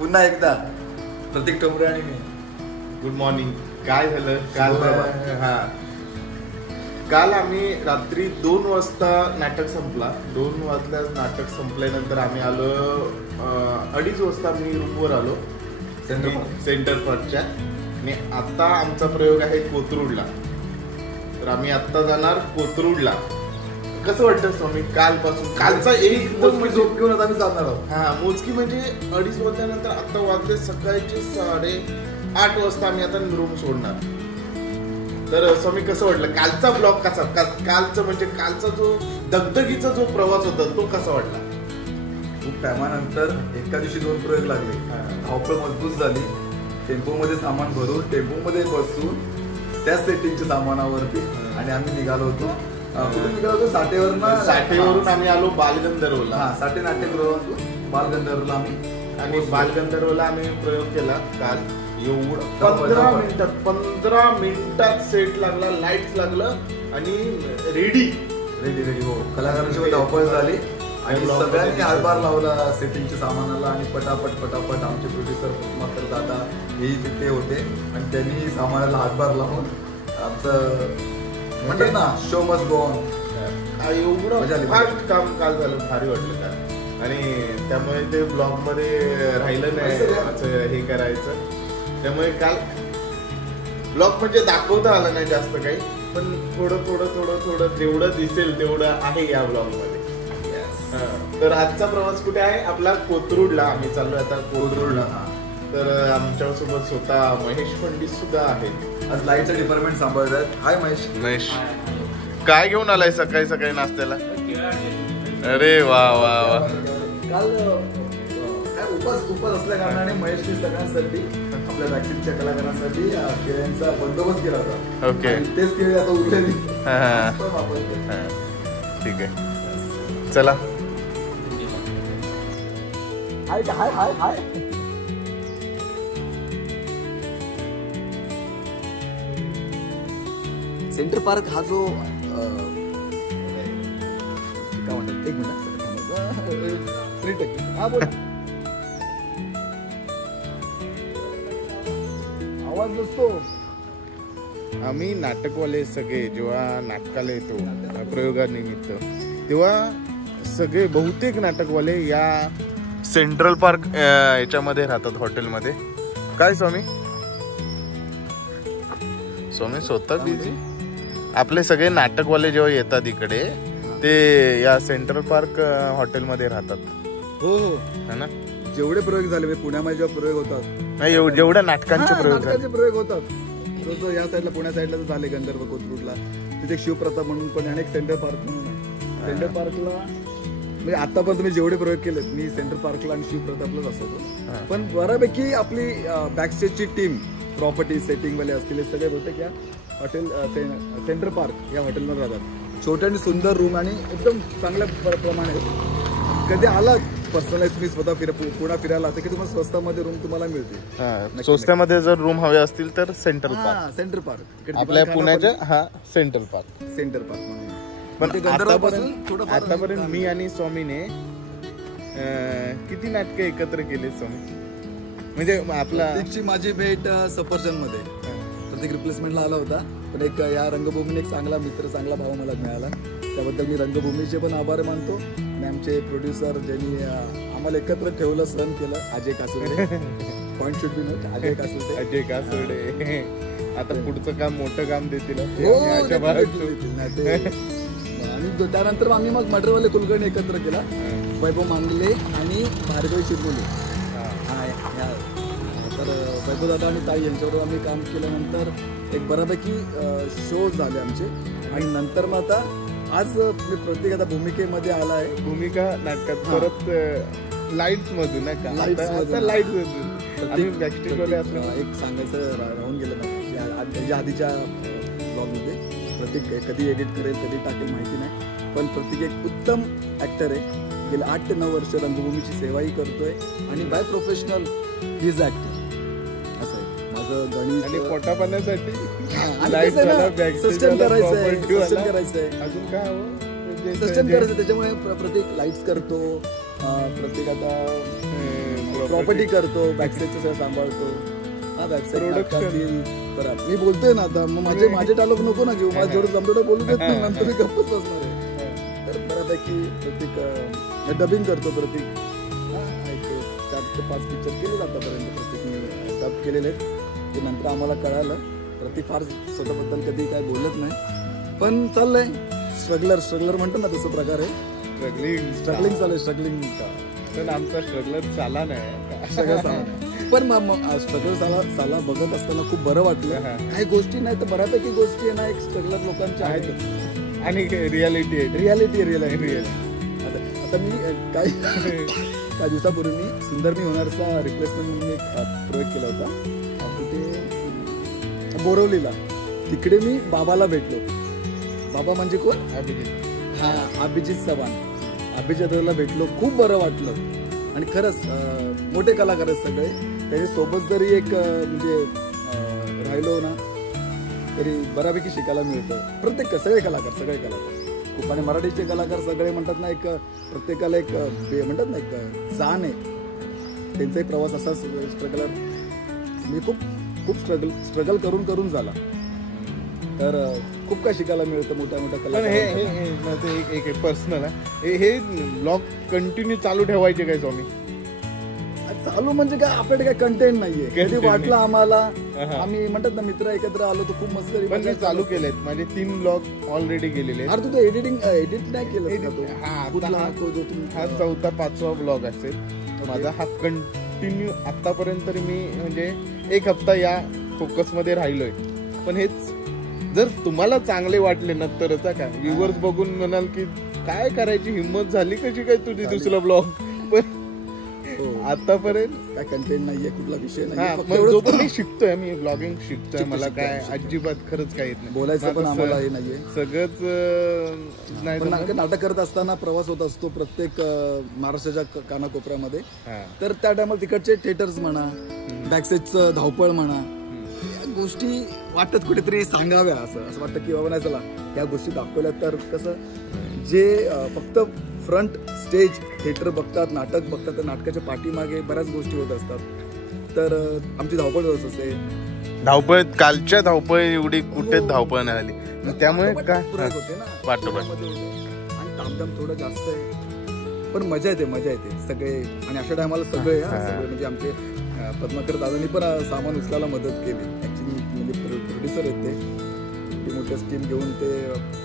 पुन्हा एकदा प्रतीक टोमरे आणि मी. Good morning. काय झालं काल आम्ही रात्री 2 वाजता नाटक संपला. 2 वाजता नाटक संपल्यानंतर आम्ही आलो 2:30 वाजता मी रूमवर आलो सेंटर पार्कच्या. आणि आता आमचा प्रयोग आहे कोथरूडला. तर आम्ही आता जाणार कोथरूडला. कसं वाटतं स्वामी कालपासून कालचा मोजकी झोप घेऊन आम्ही जाणार आहोत. हा मोजकी म्हणजे 2:30 वाजल्यानंतर आता वाजले सकाळचे 8:30 वाजता आम्ही आता रूम सोडणार. तर स्वामी कसं वाटलं कालचा ब्लॉग कसा कालचं म्हणजे कालचा जो दगदगीचा जो प्रवास होता तो कसा वाटला? खूप टायमानंतर एका दिवशी 2 प्रयोग लागले. धावपळ मजबूत झाली. टेम्पो मध्ये सामान भरून टेम्पो मध्ये बसून त्या सेटिंगच्या सामानावरती आणि आम्ही निघालो होतो. कुठून निघालो होतो? साठेवरून आम्ही आलो बालगंधर्वला. साठे नाट्यगृहातून बालगंधर्वला आणि बालगंधर्वला आम्ही प्रयोग केला काल. एवढं 15 मिनिटात सेट लागला, लाईट्स लागलं आणि रेडी हो. कलाकारांची धावपळ झाली आणि सगळ्यांनी हातभार लावला सेटिंगच्या सामानाला आणि पटापट आमचे प्रोड्युसर मात्र दादा हेही तिथे होते आणि त्यांनी सामानाला हातभार लावून आमचं म्हणतात ना शो मस्ट गो ऑन. एवढं फास्ट काम काल झालं. भारी वाटलं काल. आणि त्यामुळे ते ब्लॉग मध्ये राहिलं नाही असं हे करायचं. त्यामुळे काल ब्लॉग म्हणजे दाखवता आलं नाही जास्त काही, पण थोडं जेवढं दिसेल तेवढं आहे या ब्लॉग मध्ये. तर आजचा प्रवास कुठे आहे? आपला कोथरूडला. आम्ही चाललोय आता कोथरूडला. तर आमच्या सोबत स्वतः महेश पंडित सुद्धा आहेत. आज लाईटचं डिपार्टमेंट सांभाळतात. हाय महेश. काय घेऊन आलाय सकाळी सकाळी नाश्त्याला? अरे वा वा वा. काल काय उपास असल्या कारणाने महेशने सगळ्यांसाठी आपल्या वॅक्सिनच्या कलाकारांसाठी केळ्यांचा बंदोबस्त केला होता. ओके. तेच केळी आता उरलेली. ठीक आहे चला. हाय सेंटर पार्क हा जो काय म्हणतात 1 मिनिट हा बोल. आवाज नसतो. आम्ही नाटकवाले सगळे जेव्हा नाटकाला येतो प्रयोगानिमित्त तेव्हा सगळे बहुतेक नाटकवाले या सेंट्रल पार्क याच्यामध्ये राहतात हॉटेलमध्ये. काय स्वामी स्वतः बिझी. आपले सगळे नाटकवाले जेव्हा येतात इकडे ते या सेंट्रल पार्क हॉटेलमध्ये राहतात. हो है ना. जेवढे प्रयोग झाले पुण्यामध्ये जेव्हा प्रयोग होतात नाही जेवढ्या नाटकांचे प्रयोग होतात जसं या साईडला पुण्या साईडला झाले गंधर्व कोथरूडला तिथे शिवप्रताप म्हणून पण अनेक सेंटर पार्क म्हणून आहे. सेंटर पार्कला म्हणजे आता पण तुम्ही जेवढे प्रयोग केलेत मी सेंटर पार्कला आणि शिवप्रतापलाच असतो. पण बऱ्यापैकी आपली बॅकस्टेजची टीम प्रॉपर्टी सेटिंग वाले असतील हे सगळे होते की हॉटेल सेंटर पार्क या हॉटेलमध्ये राहतात. छोटे आणि सुंदर रूम आणि एकदम चांगल्या प्रमाणे. कधी आला पर्सनलाइज मी स्वतः पुन्हा फिरायला आता की तुम्हाला स्वस्तामध्ये रूम तुम्हाला मिळते. स्वस्तामध्ये जर रूम हवे असतील तर सेंटर पार्क आपल्या पुण्याच्या सेंटर पार्क म्हणून. पण आतापर्यंत मी आणि स्वामीने किती नाटकं एकत्र केले स्वामी? म्हणजे आपला माझी भेट सफरचंद मध्ये प्रत्येक रिप्लेसमेंटला आला होता. पण एक या रंगभूमीने एक चांगला मित्र चांगला भाव मला मिळाला. त्याबद्दल मी रंगभूमीचे पण आभार मानतो. आणि आमचे प्रोड्युसर ज्यांनी आम्हाला एकत्र ठेवलं सहन केलं Ajay Kasode. Point should be note Ajay Kasode. आता पुढचं काम मोठं काम देतील. आणि त्यानंतर आम्ही मग मटेरियलवाले कुलकर्णी एकत्र केला. वैभव मांगले आणि भार्गवी चिरमुले. तर वैभव दादा आणि ताई यांच्याबरोबर आम्ही काम केल्यानंतर एक बऱ्यापैकी शोज झाले आमचे. आणि नंतर मग आता आज मी प्रत्येक आता भूमिकेमध्ये आला आहे. भूमिका नाटकात परत लाईट्स मधून एक सांगायचं राहून गेलं ना त्याच्या आधीच्या ब्लॉगमध्ये. प्रत्येक कधी एडिट करेल कधी टाकेल माहिती नाही. पण प्रत्येक एक उत्तम ऍक्टर आहे. गेले 8 ते 9 वर्ष रंगभूमीची सेवाही करतोय आणि by professional he is actor. असं आहे माझं गणित. आणि पोटा पाण्यासाठी सस्टेन करायचंय अजून काय सस्टेन करायचं. त्याच्यामुळे प्रत्येक लाईट्स करतो. प्रत्येक आता प्रॉपर्टी करतो, बॅकसाईडचं सगळं सांभाळतो. हा बॅकसाईड करा मी बोलतोय ना आता, मग माझे डायलॉग नको ना घेऊ, माझं जेवढं जमतेवढं बोलू देत नाही, नंतर मी गप्पच बसणार आहे. तर बऱ्यापैकी प्रत्येक डबिंग करतो. प्रत्येक 4 ते 5 पिक्चर केले आतापर्यंत, प्रत्येक डब केलेले आहेत. ते नंतर आम्हाला कळालं. प्रत्येक फार स्वतःबद्दल कधी काय बोलत नाही, पण चाललंय स्ट्रगलर म्हणतो ना तसं प्रकार आहे. स्ट्रगलिंग चालू आहे. स्ट्रगलिंग पण आमचा स्ट्रगलर चाला नाही सगळं चालू. पण स्ट्रगल साला बघत असताना खूप बरं वाटलं. काही गोष्टी नाही तर बऱ्यापैकी गोष्टी आहे ना एक स्ट्रगलर लोकांच्या आहेत आणि रियालिटी आता मी काही दिवसापूर्वी मी सुंदर मी होणारचा रिप्लेसमेंट म्हणून एक प्रोजेक्ट केला होता तिथे बोरवलीला. तिकडे मी बाबाला भेटलो. बाबा म्हणजे कोण? अभिजित. हा, अभिजित चव्हाण. अभिजितला भेटलो, खूप बरं वाटलं. आणि खरंच मोठे कलाकार आहेत सगळे. त्याच्यासोबत जरी एक म्हणजे राहिलो ना तरी बऱ्यापैकी शिकायला मिळतं. सगळे कलाकार खूप. आणि मराठीचे कलाकार सगळे म्हणतात ना एक प्रत्येकाला एक म्हणतात ना एक जाण आहे. त्यांचाही प्रवास असा स्ट्रगलर मी खूप स्ट्रगल करून झाला. तर खूप काय शिकायला मिळतं मोठ्या कलाकार. एक पर्सनल हे ब्लॉग कंटिन्यू चालू ठेवायचे काय स्वामी? चालू म्हणजे काय आपल्याकडे काय कंटेंट नाहीये. कधी वाटलं आम्हाला, आम्ही म्हणतात ना मित्र एकत्र आलो तर खूप मस्करी म्हणजे चालू केलेत. माझे 3 ब्लॉग ऑलरेडी गेलेले. अरे तू एडिट नाही केलं? हा 4था 5वा ब्लॉग असेल माझा. हा कंटिन्यू आतापर्यंत मी म्हणजे 1 हप्ता या फोकस मध्ये राहिलोय. पण हेच जर तुम्हाला चांगले वाटले ना तरच काय व्ह्यूअर्स बघून म्हणाल की काय करायची हिंमत झाली कशी काय तुझी दुसरा ब्लॉग. पण आतापर्यंत काय कंटेंट नाहीये, कुठला विषय नाही. मी शिकतोय, मी ब्लॉगिंग शिकतोय. मला काय अजिबात खरंच काही येत नाही. बोलायचं पण आम्हाला हे नाहीये सगळंच नाही. नाटक करत असताना प्रवास होत असतो प्रत्येक महाराष्ट्राच्या कानाकोपऱ्यामध्ये. तर त्या टायमाला तिकडचे थिएटर्स म्हणा, बॅकसेटचं धावपळ म्हणा, गोष्टी वाटत कुठेतरी सांगाव्या. असं वाटतं की बाबा नाही चला या गोष्टी दाखवल्या तर कसं जे फक्त फ्रंट स्टेज थिएटर बघतात, नाटक बघतात, तर नाटकाच्या पाठीमागे बऱ्याच गोष्टी होत असतात. तर आमची धावपळ होत असते. धावपळ कालच्या धावपळ एवढी कुठे धावपळ नाही आली. त्यामुळे काय होते ना आणि तामधाम थोडं जास्त आहे. पण मजा येते सगळे. आणि अशा टायमाला सगळे म्हणजे आमचे पद्माकर दादांनी पण सामान उचलायला मदत केली. ऍक्च्युली म्हणजे प्रोड्युसर आहेत ते मोठ्या टीम घेऊन ते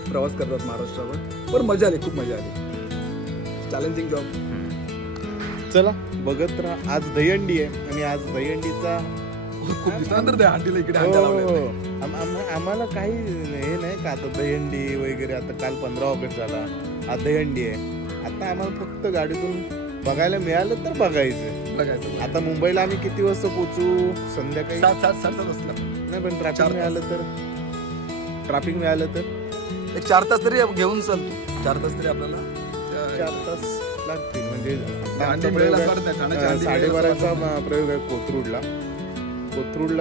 प्रवास करतात महाराष्ट्रावर. पण मजा आली, खूप मजा आली. Challenging job. चला बघत राहा. आज दहीहंडी आहे आणि आज दहीहंडीचा खूप दिवसानंतर दहीहंडीला इकडे आम्हाला काही हे नाही का आता दहीहंडी वगैरे. आता काल 15 ऑगस्ट झाला, आज दहीहंडी आहे. आता आम्हाला फक्त गाडीतून बघायला मिळालं तर बघायचं. आता मुंबईला आम्ही किती वाजता पोहोचू? संध्याकाळी 7 वाजता. नाही पण ट्रॅफिक मिळालं तर 4 तास तरी घेऊन चल. 4 तास तरी आपल्याला 4 तास लागतील. म्हणजे 12:30चा प्रयोग आहे कोथरूडला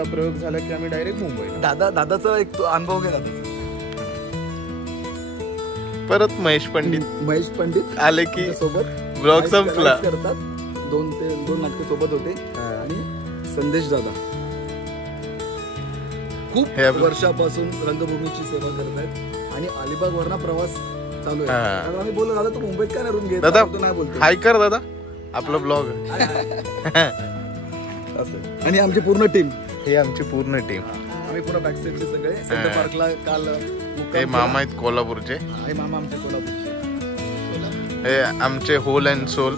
प्रयोग झाला की आम्ही डायरेक्ट मुंबईला. दादाचा एक अनुभव घ्या. परत महेश पंडित आले की सोबत ब्लॉग संपला. करतात. 2 नाटक सोबत होते. आणि संदेश दादा खूप वर्षापासून रंगभूमीची सेवा करतायत आणि अलिबाग वरना प्रवास चालू आहे. आम्ही बोललो दादा तू मुंबईत काय रूम घेत दादा? नाही बोलतो. हाय कर दादा आपला ब्लॉग. आणि आमची पूर्ण टीम, हे आमची पूर्ण टीम. आम्ही पूर्ण बॅकस्टेजचे सगळे सेंटर पार्कला काल हे मामा आहेत कोल्हापूरचे. आणि मामा आमचे कोल्हापूरचे. हे आमचे होल अँड सोल.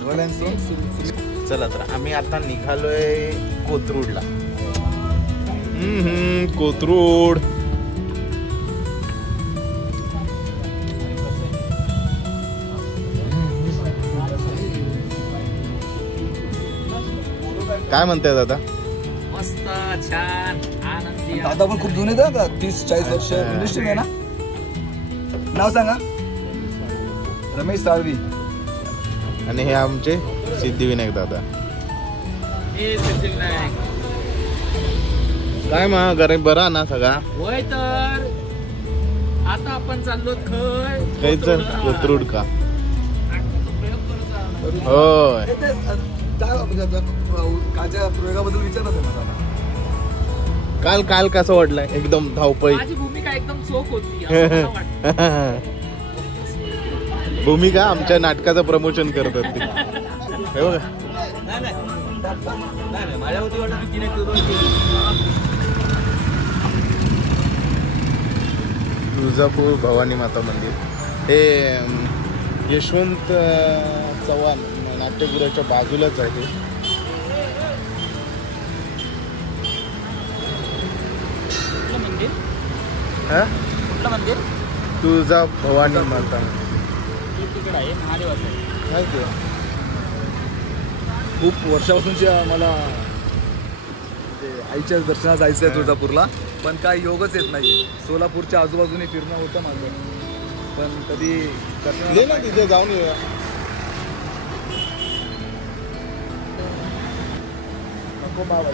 चला तर आम्ही आता निघालोय कोथरूडला. कोथरूड काय म्हणताय दादा? मस्त छान आनंदी. दादा पण खूप जुने आहेत, 30-40 वर्ष इंडस्ट्री आहे ना. नाव सांगा. रमेश साळवी. आणि हे आमचे सिद्धिविनायक दादा. काय मग घरी बरा ना सगळा? होय तर आता आपण चाललो खायचं कोथरूड का? होय कालच्या प्रयोगाबद्दल विचारलं त्यांना. काल कसं वाटलंय? एकदम धावपळी. माझी भूमिका एकदम चोख होती असं मला वाटतं. भूमिका आमच्या नाटकाचं प्रमोशन करतात ते. हे बघा तुळजापूर भवानी माता मंदिर हे यशवंत चव्हाण नाट्यगृहाच्या बाजूलाच आहे. कुठलं मंदिर? हा कुठलं मंदिर? तुळजा भवानी माता तिकडे आहे महादेवाचं आहे. माहिती आहे. खूप वर्षापासूनची मला आईच्या दर्शनात जायचं आहे तुळजापूरला, पण काय योगच येत नाही. सोलापूरच्या आजूबाजूने फिरणं होतं माझं, पण कधी ये ना तिथे जाऊन येऊया. नको बाबा.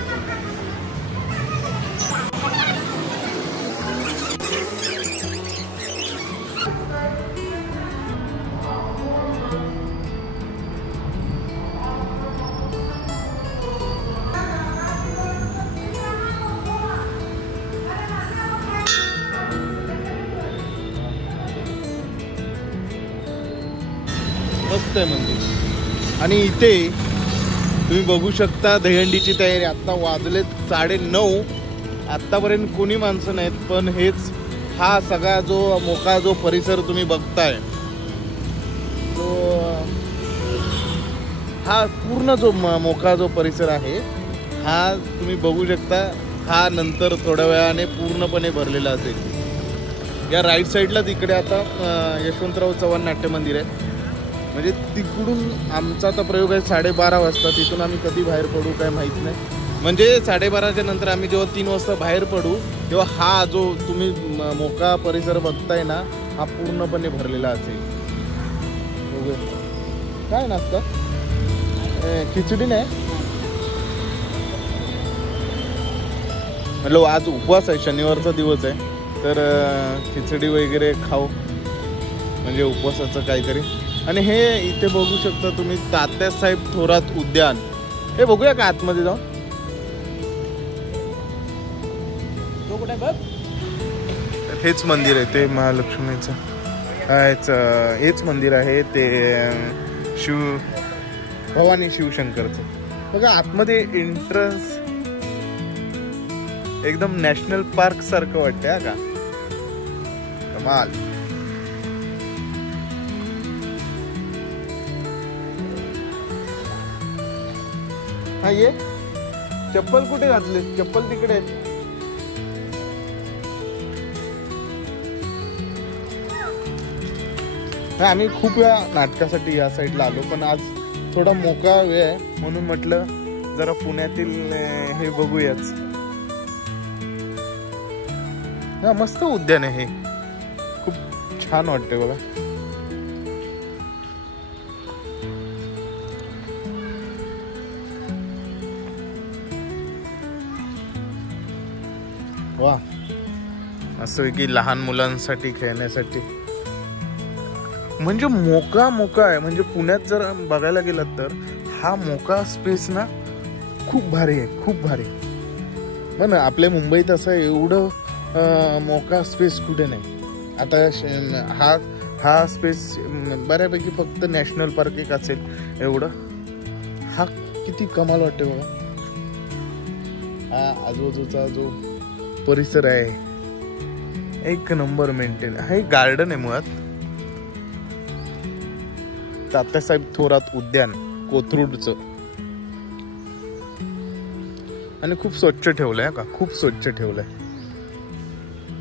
मस्त आहे मंदिर. आणि इथे तुम्ही बघू शकता दहीहंडीची तयारी. आत्ता वाजलेत 9:30. आत्तापर्यंत कोणी माणसं नाहीत, पण हा सगळा जो मोका जो परिसर तुम्ही बघताय तो हा पूर्ण जो मोका जो परिसर आहे हा तुम्ही बघू शकता. हा नंतर थोड्या वेळाने पूर्णपणे भरलेला असेल. या राईट साईडलाच इकडे आता यशवंतराव चव्हाण नाट्य मंदिर आहे. म्हणजे तिकडून आमचा आता प्रयोग आहे 12:30 वाजता. तिथून आम्ही कधी बाहेर पडू काय माहीत नाही. म्हणजे 12:30च्या नंतर आम्ही जेव्हा 3 वाजता बाहेर पडू तेव्हा हा जो तुम्ही मोका परिसर बघताय ना हा पूर्णपणे भरलेला असेल. काय नाश्ता? खिचडी नाही म्हटलं, आज उपवास आहे, शनिवारचा दिवस आहे, तर खिचडी वगैरे खाऊ म्हणजे उपवासाचं काहीतरी. आणि हे इथे बघू शकता तुम्ही तात्यासाहेब थोरात उद्यान. हे बघूया का आतमध्ये जाऊन? हेच मंदिर आहे ते महालक्ष्मीचं. हेच मंदिर आहे ते भवानी शिवशंकरचं. बघा आतमध्ये एंट्रन्स एकदम नॅशनल पार्क सारखं वाटतंय. हा का कमाल. हा ये चप्पल कुठे घातले? चप्पल तिकडे. आम्ही खूप वेळा नाटकासाठी या साईडला आलो, पण आज थोडा मोकळा वेळ आहे म्हणून म्हटलं जरा पुण्यातील हे बघूयाच. हा मस्त उद्यान आहे हे, खूप छान वाटतंय बघा. वा असं की लहान मुलांसाठी खेळण्यासाठी म्हणजे मोका आहे. म्हणजे पुण्यात जर बघायला गेलात तर हा मोका स्पेस ना खूप भारी आहे, खूप भारी. पण आपल्या मुंबईत असं एवढं मोका स्पेस कुठे नाही. आता हा स्पेस बऱ्यापैकी फक्त नॅशनल पार्क एक असेल एवढं. हा किती कमाल वाटते बघा. हा आजूबाजूचा जो परिसर आहे एक नंबर मेंटेन. हे गार्डन आहे मुळात. तात्यासाहेब थोरात उद्यान कोथरूडचं. आणि खूप स्वच्छ ठेवलंय का, खूप स्वच्छ ठेवलंय.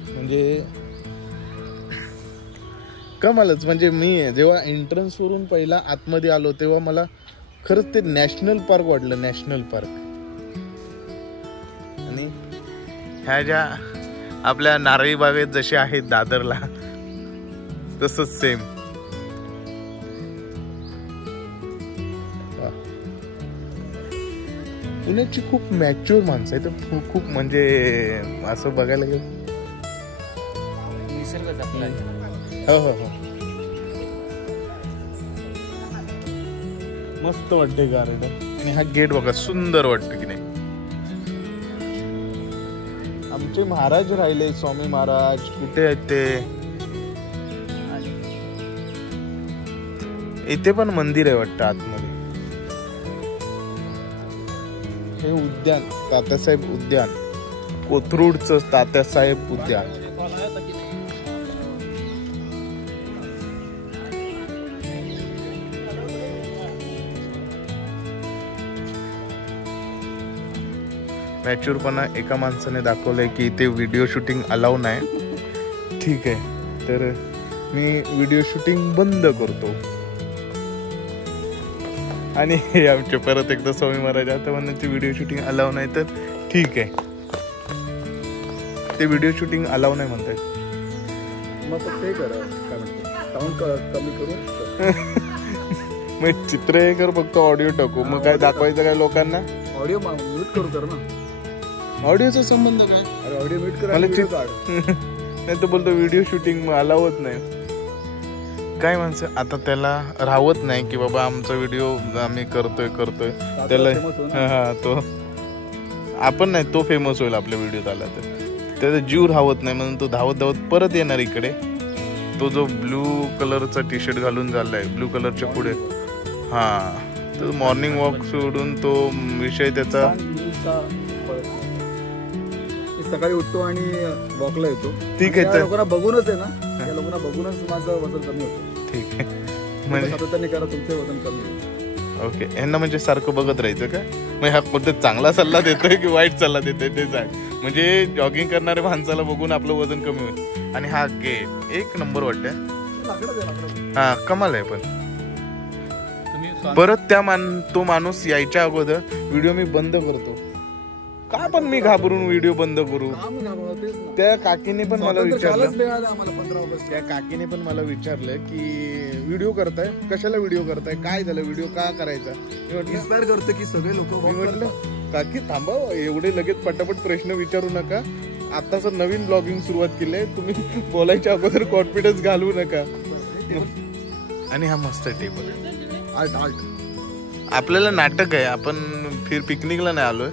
म्हणजे कमालच. म्हणजे मी जेव्हा एंट्रन्स वरून पहिला आतमध्ये आलो तेव्हा मला खरंच ते नॅशनल पार्क वाटलं, नॅशनल पार्क. आणि ह्या ज्या आपल्या नारळी बागेत जसे आहेत दादरला तसंच सेम. पुण्याची खूप मॅच्युअर माणसं आहेत. खूप म्हणजे असं बघायला गेलं निसर्ग जपलाय. हो हो हो मस्त वाटते गार्डन. आणि हा गेट बघा सुंदर वाटतं की नाही. आमचे महाराज राहिले, स्वामी महाराज कुठे आहेत ते. इथे पण मंदिर आहे वाटतं आतमध्ये. हे उद्यान तात्यासाहेब उद्यान, कोथरूडचं तात्यासाहेब उद्यान. मॅच्युअरपणा एका माणसाने दाखवलंय की इथे व्हिडिओ शूटिंग अलाउ नाही. ठीक आहे, तर मी व्हिडिओ शूटिंग बंद करतो. आणि हे आमचे परत एकदा स्वामी महाराज आता म्हणायचे व्हिडिओ शूटिंग अलाउ नाही, तर ठीक आहे, ते व्हिडिओ शूटिंग अलाउ नाही म्हणतात. मग ते करा, काय म्हणतात, साऊंड कमी करून मग चित्र हे कर, फक्त ऑडिओ टाकू. मग काय दाखवायचं काय लोकांना? ऑडिओ म्यूट करू कर ना. ऑडिओचा संबंध काय? अरे ऑडिओ म्यूट करा, नाही तर बोलतो व्हिडिओ शूटिंग अलावत नाही. काय माणसं आता त्याला राहत नाही की बाबा आमचा व्हिडिओ आम्ही करतोय त्याला. हा, तो आपण नाही, तो फेमस होईल आपल्या व्हिडिओत आला तर. त्याचा जीव राहत नाही म्हणून तो धावत परत येणार इकडे. तो जो ब्लू कलरचा टी शर्ट घालून झालाय, ब्लू कलरच्या पुढे, हा, तर मॉर्निंग वॉक सोडून तो विषय त्याचा. सकाळी उठतो आणि वॉकला येतो. ठीक आहे, लोकांना बघूनच आहे ना, या लोकांना बघूनच माझं वजन कमी होतं. ठीक आहे, म्हणजे सातत्याने करा, तुमचे वजन कमी होईल. ओके. यांना म्हणजे सारखं बघत राहायचं का? मग हा कोणता चांगला सल्ला देतोय की वाईट सल्ला देतोय ते सांग. म्हणजे जॉगिंग करणाऱ्या माणसाला बघून आपलं वजन कमी होईल. आणि हा गेट एक नंबर वाटतंय. हा, कमाल आहे. पण परत तो माणूस यायच्या अगोदर व्हिडिओ मी बंद करतो का? पण मी घाबरून व्हिडिओ बंद करू? त्या काकीने पण मला विचारलं, की व्हिडिओ करताय कशाला, व्हिडिओ करताय काय झालं, व्हिडिओ का करायचा? इन्स्पायर करतो की सगळे लोक. म्हटलं काकी थांबा, एवढे लगेच पटापट प्रश्न विचारू नका. आताच नवीन ब्लॉगिंग सुरुवात केली आहे, तुम्ही बोलायच्या अगोदर कॉन्फिडन्स घालवू नका. आणि हा मस्त टेबल आपल्याला नाटक आहे, आपण पिकनिकला नाही आलोय,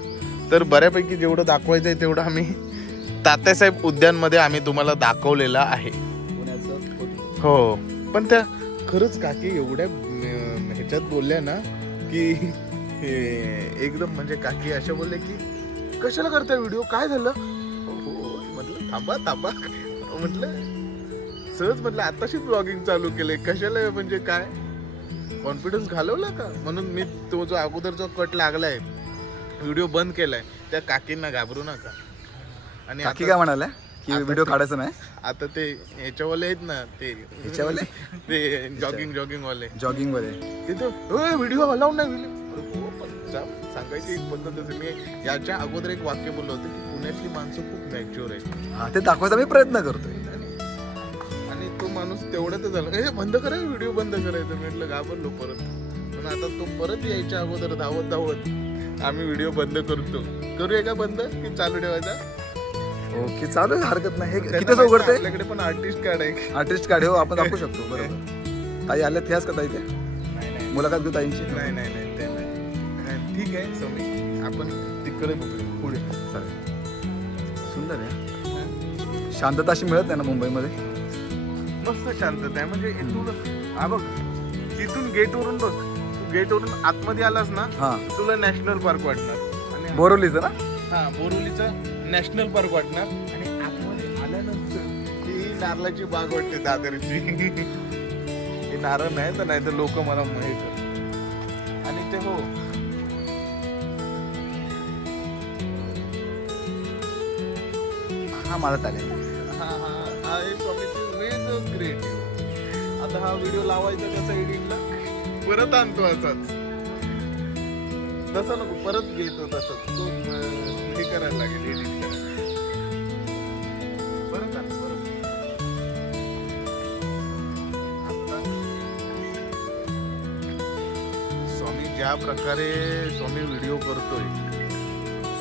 तर बऱ्यापैकी जेवढं दाखवायचं आहे तेवढं आम्ही तात्यासाहेब उद्यान मध्ये आम्ही तुम्हाला दाखवलेला आहे. हो, पण त्या खरंच काकी एवढ्या ह्याच्यात बोलल्या ना की एकदम, म्हणजे काकी अशा बोलले की कशाला करताय व्हिडिओ, काय झालं? म्हटलं थांबा म्हटलं सहज, म्हटलं आताशीच ब्लॉगिंग चालू केले, कशाला, म्हणजे काय कॉन्फिडन्स घालवला का? म्हणून मी तो जो अगोदर जो कट लागलाय, व्हिडिओ बंद केलाय, त्या काकींना घाबरू नका. आणि काकी काय म्हणाले की व्हिडिओ काढायचा नाही? आता ते ह्याच्यावाले आहेत ना, ते जॉगिंग वाले तिथं व्हिडिओ अलाउड नाही. सांगायची एक पद्धत. मी याच्या अगोदर एक वाक्य बोललो होतं की पुण्यातली माणसं खूप मॅच्युअर आहेत, ते दाखवायचा मी प्रयत्न करतोय. आणि तो माणूस तेवढ्यात झाला, हे बंद करायचं, व्हिडिओ बंद करायचं. म्हटलं घाबरलो परत. पण आता तो परत यायच्या अगोदर धावत आम्ही व्हिडिओ बंद करूया का बंद की चालू ठेवायचा? ओके, चालू आहे, हरकत नाही. किती उघडते? आपल्याकडे पण आर्टिस्ट कार्ड आहे. आर्टिस्ट कार्ड हो, आपण दाखवू शकतो. बरोबर. ताई आल्या त्याच का ताई? ते मुलाखत घेऊ ताईंची? नाही ते नाही. ठीक आहे स्वामी, आपण तिकडे बघूया पुढे. चालेल. सुंदर आहे, शांतता अशी मिळत नाही ना मुंबईमध्ये. मस्त शांतता आहे. म्हणजे इथून हा बघ, इथून गेटवरून बघ, तू गेटवरून आतमध्ये आलास ना, तुला नॅशनल पार्क वाटणार. आणि बोरिवलीचं ना? हा, बोरिवलीचं नॅशनल पार्क वाटणार. आणि आतमध्ये आल्यानंतर ती नारळाची बाग वाटते, दादरची. हे नारळ नाही तर लोक मला माहित. आणि ते हो, हा मला चालेल. हा स्वामीची वेज क्रिएटिव्ह. आता हा व्हिडिओ लावायचा कसा एडिटला, परत आणतो असाच, तसा नको, परत घेतो तसं. तो हे करायला लागेल, एडिट करायला. परत स्वामी ज्या प्रकारे स्वामी व्हिडिओ करतोय,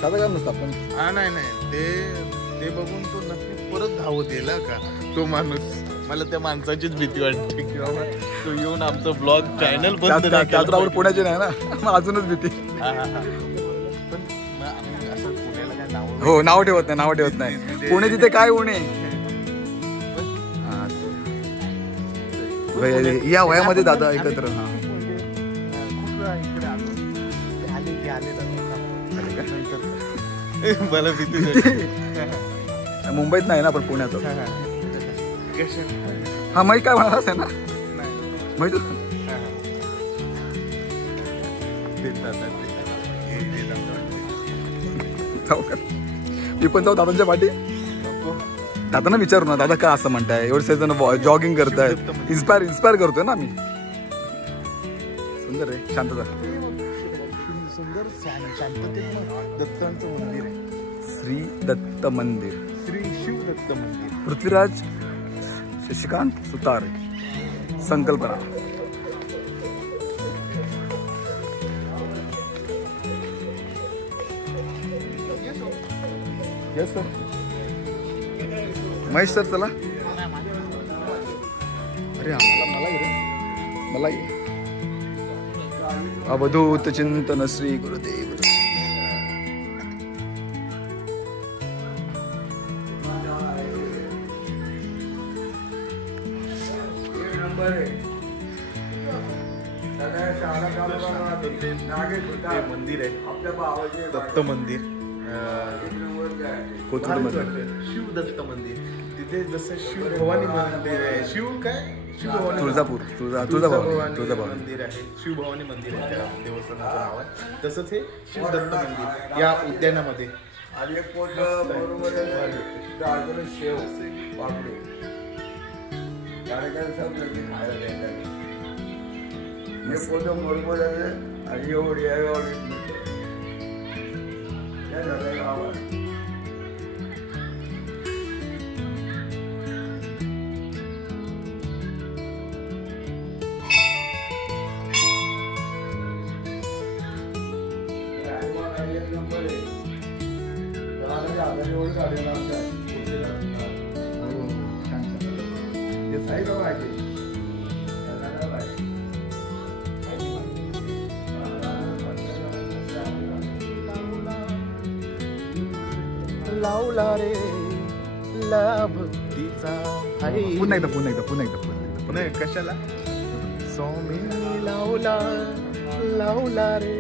साधं काम नसतं आपण. हा, नाही ते बघून तो नक्की परत धावत येईल का तो माणूस. मला त्या माणसाचीच भीती वाटते की बाबा तो येऊन आमचं ब्लॉग चॅनल बंद. पुण्याचे नाही ना, अजूनच भीती. नाही. पण मग आम्ही असं पुण्याला काय नाव हो नाव ठेवत नाही पुणे तिथे काय उणे. या वयामध्ये दादा एकत्र हा खूप वेळा इकडे आलो ते आले मला भीती मुंबईत नाही ना पण पुण्यात हा माहिती काय म्हणालास आहे ना माहिती मी पण जाऊ दादांच्या पाठी दादांना विचारू ना दादा का असं म्हणताय एवढे जण जॉगिंग करतायत इन्स्पायर करतोय ना मी. सुंदर आहे शांतता सुंदर शांततेत दत्तांचं मंदिर आहे. श्री दत्त मंदिर श्री शिव दत्त मंदिर. पृथ्वीराज शशिकांत सुतार संकल्पना. येस सर महेश सर चला. अरे मला अवधूत चिंतन श्री गुरुदेव. मंदिर आहे दत्त मंदिर शिव दत्त मंदिर. तिथे जसं शिव भवानी मंदिर आहे शिव भवानी तुळजाभवानी मंदिर आहे. शिव भवानी मंदिर आहे त्या देवस्थानाचं नाव आहे. तसंच हे शिव दत्त मंदिर या उद्यानामध्ये लावला रे भक्तीचा. पुन्हा एकदा कशाला स्वामी लावला रे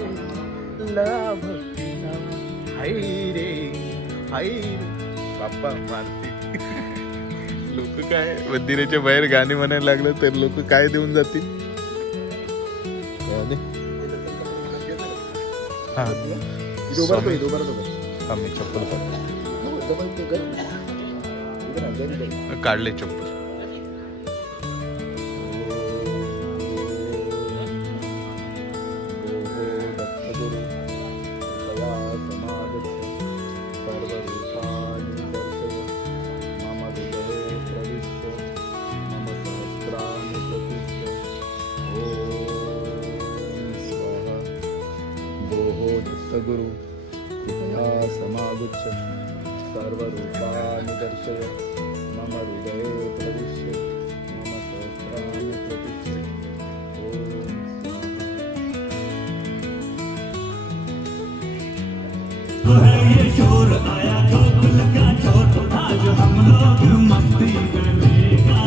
भक्तीचा. हाय रे बाप्पा मारते. लोक काय मंदिराच्या बाहेर गाणे म्हणायला लागलं तर लोक काय देऊन जातील. आम्ही चप्पल काढले चप्पल. गुरु कृपया समागच्छ सर्वरूपाणि दर्शय मम हृदये प्रविश्य मम सहस्राणि प्रतिष्ठ. ओम ये शोर आया ठोक लगा चोट आज हम लोग मस्ती करेगा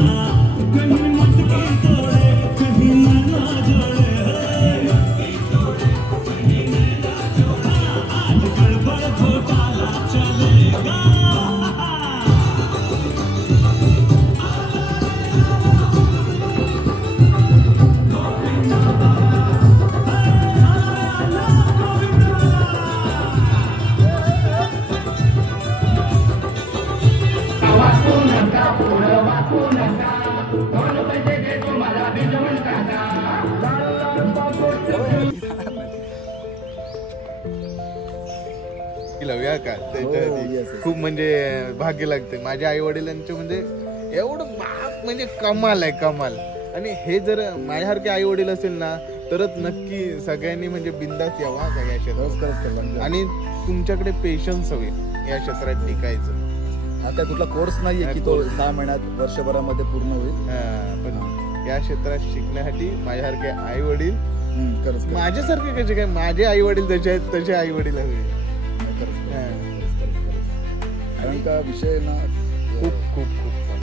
कहीं मत की तोड़े कहीं ना जोड़े खूप म्हणजे भाग्य लागते. माझ्या आई वडिलांचे म्हणजे एवढं म्हणजे कमाल आहे कमाल. आणि हे जर माझ्यासारखे आई वडील असेल ना तरच नक्की सगळ्यांनी म्हणजे बिंदास यावा या क्षेत्रात. आणि तुमच्याकडे पेशन्स हवे या क्षेत्रात टिकायचं. आता कुठला कोर्स नाहीये की तो 6 महिन्यात वर्षभरामध्ये पूर्ण होईल. पण या क्षेत्रात शिकण्यासाठी माझ्यासारखे आई वडील खरंच माझ्यासारखे कसे काय, माझे आई वडील तसे आहेत तसे आई वडील हवे. कारण का विषय ना